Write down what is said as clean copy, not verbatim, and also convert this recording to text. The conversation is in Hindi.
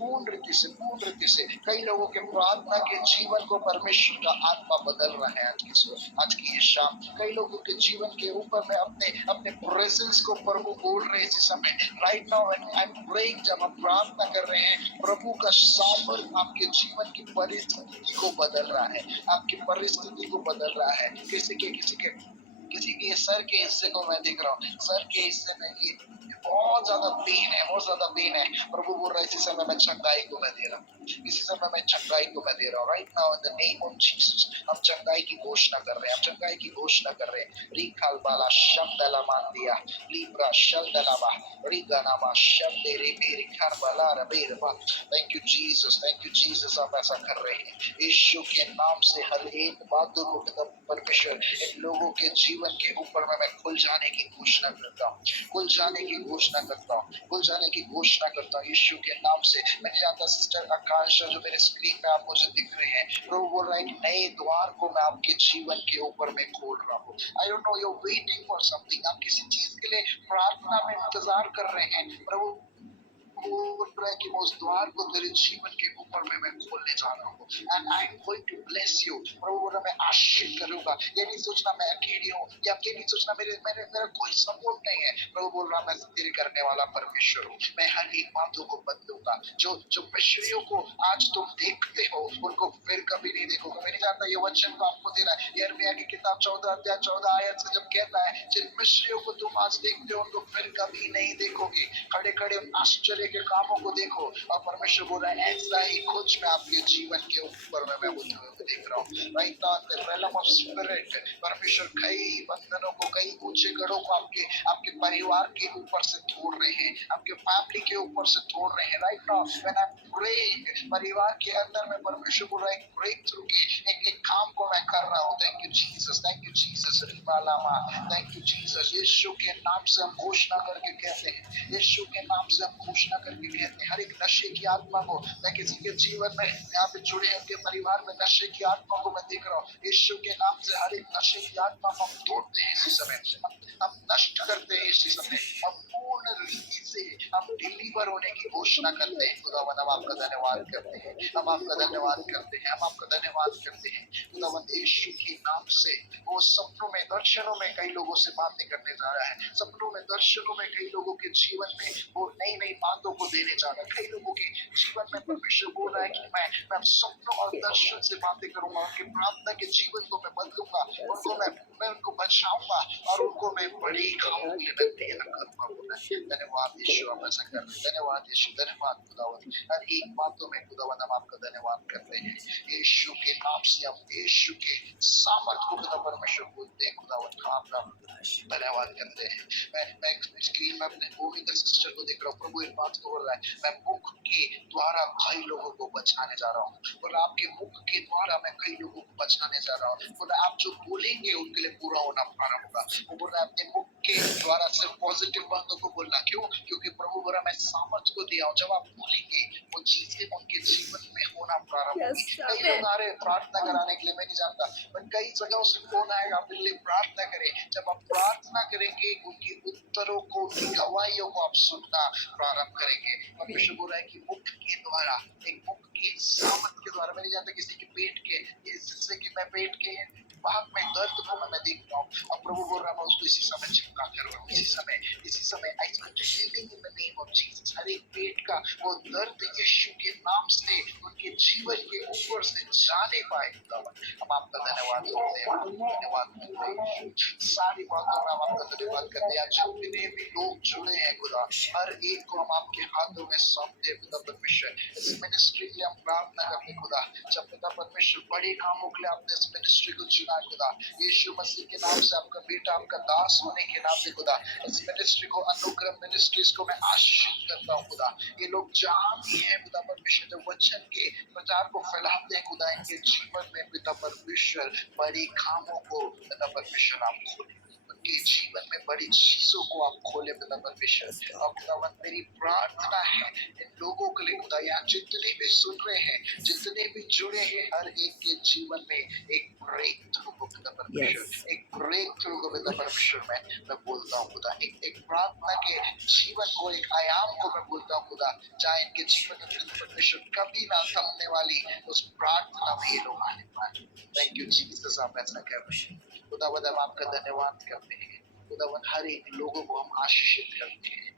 पूर्ण रीति से कई लोगों के प्रार्थना के जीवन को परमेश्वर का आत्मा बदल रहा है। आज की ये शाम कई लोगों के जीवन के ऊपर में अपने अपने प्रेजेंस को प्रभु बोल रहे हैं इस समय। Right now I am praying, जब हम प्रार्थना कर रहे हैं प्रभु का सामर्थ आपके जीवन की परिस्थिति को बदल रहा है, आपकी परिस्थिति को बदल रहा है। किसी के सर के हिस्से को मैं देख रहा हूँ, सर के हिस्से में ये बहुत ज्यादा पेन है, बहुत ज्यादा पेन है। प्रभु बोल रहा है इसी समय मैं चंगाई को मैं दे रहा हूँ, इसी समय मैं चंगाई को मैं दे रहा हूँ। Right now in the name of Jesus हम चंगाई की घोषणा कर रहे हैं, हम चंगाई की घोषणा कर रहे हैं। रिखाल बाला शब्दला मान दिया लीब्रा शब्दलावा रिगानामा शब्दे रे मेरे खार बाला रबेरबा। Thank you Jesus, thank you Jesus. आप ऐसा कर रहे हैं यीशु के नाम से। हर एक बातों को परमेश्वर इन लोगों के जीवन के ऊपर में मैं खुल जाने की घोषणा करता हूँ, खुल जाने की घोषणा करता हूँ, खुल जाने की घोषणा करता हूँ यीशु के नाम से। मैं जानता सिस्टर आकांक्षा जो मेरे स्क्रीन पे आप मुझे दिख रहे हैं, प्रभु बोल रहा है कि नए द्वार को मैं आपके जीवन के ऊपर में खोल रहा हूँ। I don't know you are waiting for something, आप किसी चीज के लिए प्रार्थना में इंतजार कर रहे हैं। प्रभु बोल रहा है कि मैं उस द्वार को तेरे जीवन के ऊपर में मैं खोलने जा रहा हूँ and I am going to bless you. प्रभु बोल रहा है मैं आशीष करूंगा। ये नहीं सोचना मैं अकेली हूँ, या ये नहीं सोचना मेरे मेरे मेरा कोई सपोर्ट नहीं है। प्रभु बोल रहा है मैं तेरे करने वाला परमेश्वर हूँ, मैं हर एक बातों को बदलूंगा। जो जो मिस्रियों को आज तुम देखते हो उनको फिर कभी नहीं देखोगे। मैं नहीं जानता ये वचन को आपको दे रहा है यिर्मयाह की किताब 14 अध्याय 14 आयत से, जब कहता है जिन मिस्रियों को तुम आज देखते हो उनको फिर कभी नहीं देखोगे। खड़े खड़े आश्चर्य के कामों को देखो। और परमेश्वर बोल रहा है ऐसा ही कुछ मैं आपके जीवन के ऊपर में मैं देख रहा हूँ। Right now in the realm of spirit परमेश्वर कई बंधनों को, कई ऊंचे गढ़ों को आपके आपके परिवार के ऊपर से तोड़ रहे हैं, आपके फैमिली के ऊपर से तोड़ रहे हैं। Right now when I am praying परिवार के अंदर में परमेश्वर बोल रहा है ब्रेक थ्रू की एक काम को मैं कर रहा हूँ। Thank you Jesus, thank you Jesus. रिबालामा थैंक यू जीसस। यीशु के नाम से हम घोषणा करके कहते हैं, यीशु के नाम से हम घोषणा करके कहते हैं हर एक नशे की आत्मा को, मैं किसी के जीवन में यहाँ पे जुड़े उनके परिवार में नशे की आत्मा को मैं देख रहा हूँ। यीशु के नाम से हर एक नशे की आत्मा को हम तोड़ते हैं इसी समय, हम नष्ट करते हैं इसी समय, हम पूर्ण रीति से हम डिलीवर होने की घोषणा करते हैं। खुदावन हम आपका धन्यवाद करते हैं, हम आपका धन्यवाद करते हैं, हम आपका धन्यवाद करते हैं। खुदावन यीशु के नाम से वो सपनों में दर्शनों में कई लोगों से बातें करने जा रहा है, सपनों में दर्शनों में कई लोगों के जीवन में वो नई नई बातों को देने जा रहा है। कई लोगों के जीवन में परमेश्वर बोल रहा है कि मैं सपनों और दर्शन से बातें करूंगा, उनके प्रार्थना के जीवन को मैं बदलूंगा, उनको मैं उनको बचाऊंगा और उनको मैं बड़ी खामों के लिए मैं तैयार करूंगा। बोला धन्यवाद यीशु, आप ऐसा कर रहे हैं। धन्यवाद यीशु, धन्यवाद खुदावन। हर एक बातों में खुदावन हम आपका धन्यवाद करते हैं यीशु के नाम से। हम यीशु के सामर्थ को खुदा परमेश्वर बोलते हैं। खुदावन हम आपका धन्यवाद करते हैं। मैं स्क्रीन में अपने गोविंद सिस्टर को देख रहा हूँ। प्रभु इस बात को बोल रहा है मैं मुख के द्वारा कई लोगों को बचाने जा रहा हूँ, और आपके मुख के द्वारा मैं कई लोगों को बचाने जा रहा हूँ। बोला आप जो बोलेंगे उनके लिए पूरा होना प्रारंभ होगा। वो बोल रहा है अपने मुख के द्वारा सिर्फ पॉजिटिव बातों को बोलना। क्यों? क्योंकि प्रभु बोला मैं सामर्थ को दिया हूँ, जब आप बोलेंगे वो चीजें उनके जीवन में होना प्रारंभ होगी। कई लोग आ रहे हैं प्रार्थना कराने के लिए, मैं नहीं जानता, बट कई जगहों से फोन आएगा आपके लिए प्रार्थना करें। जब आप प्रार्थना करेंगे उनके उत्तरों को, उनकी गवाहियों को आप सुनना प्रारंभ करेंगे। परमेश्वर बोल रहा है कि मुख के द्वारा, एक मुख के सामर्थ के द्वारा, मैं नहीं जानता किसी के पेट के, जिससे कि मैं पेट के भाग में दर्द को मैं देख रहा हूँ, और प्रभु बोल रहा है मैं उसको इसी समय चिपका कर रहा हूँ। इसी समय I speak healing in the name of Jesus. हर एक पेट का वो दर्द यीशु के नाम से उनके जीवन के ऊपर से जाने पाए। हम आपका धन्यवाद करते हैं, धन्यवाद करते हैं। सारी बातों में हम आपका धन्यवाद करते हैं। जितने भी लोग जुड़े हैं खुदा, हर एक को हम आपके हाथों में सौंपते हैं खुदा परमेश्वर। इस मिनिस्ट्री के लिए हम प्रार्थना करते हैं खुदा, जब पिता परमेश्वर बड़े कामों के लिए आपने इस मिनिस्ट्री को चुना खुदा, यीशु मसीह के नाम से आपका बेटा, आपका दास होने के नाते खुदा, इस मिनिस्ट्री को, अनुग्रह मिनिस्ट्रीज को मैं आशीषित करता हूँ खुदा। ये लोग जहाँ भी हैं पिता परमेश्वर, जब वचन के प्रचार को फैलाते हैं खुदा, इनके जीवन में पिता परमेश्वर बड़ी कामों को पिता परमेश्वर आप खोले। उनके जीवन में बड़ी चीजों को आप खोले खुदा परमेश्वर। Yes, और God. खुदावन मेरी प्रार्थना है इन लोगों के लिए खुदा, यहाँ जितने भी सुन रहे हैं, जितने भी जुड़े हैं, हर एक के जीवन में एक ब्रेक थ्रू को खुदा परमेश्वर, Yes. एक ब्रेक थ्रू को खुदा परमेश्वर मैं बोलता हूँ खुदा, एक प्रार्थना के जीवन को, एक आयाम को मैं बोलता हूँ खुदा, जहाँ इनके जीवन में खुदा परमेश्वर कभी ना थमने वाली उस प्रार्थना में ये लोग आने पाए। थैंक यू जीसस, आप ऐसा कर रहे हैं खुदावन। हम आपका धन्यवाद करते हैं खुदावन, हर एक लोगों को हम आशीषित करते हैं।